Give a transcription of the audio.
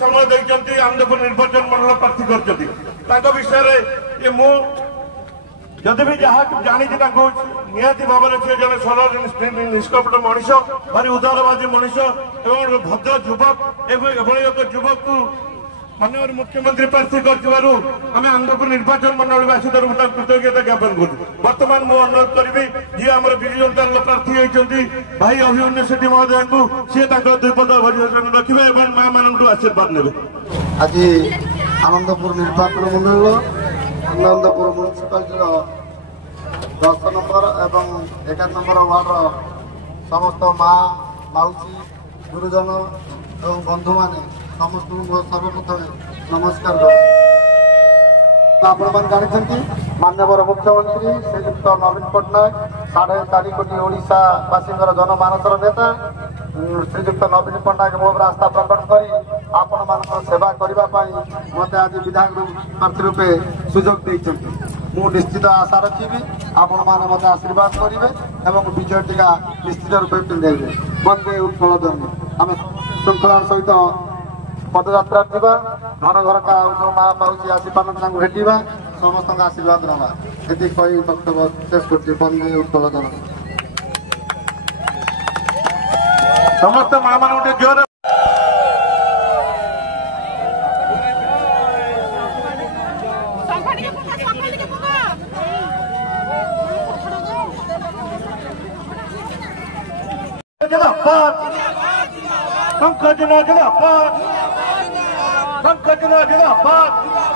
समय देखते आनंदपुर निर्वाचन मंडल प्रार्थी कर विषय ये मु जदि भी जहाँ जानी निहती भाव से जन सरल निष्कपट मनीष भारी उदारवादी मनीष एवं भद्र युवक एवं एक युवक को माननीय मुख्यमंत्री प्रार्थी कर आनंदपुर निर्वाचन मंडलवासी तरफ कृतज्ञता ज्ञापन कर बर्तमान मुझे अनुरोध करी जी आम विजु जनता दल प्रार्थी होती भाई अभिमन्यु सेठी महोदय को सी दुपद अभिभाषण रखिए और माँ मान आशीर्वाद ने आज आनंदपुर निर्वाचन मंडल आनंदपुर म्यूनिसिपालिटी 10 नंबर एवं 11 नंबर वार्डर समस्त माँ माउसी गुरुजन एवं बंधु मैंने समस्त सर्वप्रथम नमस्कार आपण जानते माननीय मुख्यमंत्री श्रीयुक्त नवीन पट्टनायक 4.5 कोटी ओडावासी जनमानसर नेता श्रीयुक्त नवीन पट्टनायक मो आस्था प्रकट कर आपण मान सेवा करने मत आज विधायक प्रार्थी रूपे सुजोग देते मु निश्चित आशा रखी आपण मैंने मत आशीर्वाद करेंगे और विजय टीका निश्चित रूपे पिंधे वंदे उत्कल धर्म आम श्रृंखला सहित पदयात्रा जीवा घर घर का जो माँ माउसी आसी पार भेटा समस्त आशीर्वाद रहा ये कही वक्तव्य शेष कर वंदे उत्कल धर्म समस्त माँ मान जोर पंकज जिंदाबाद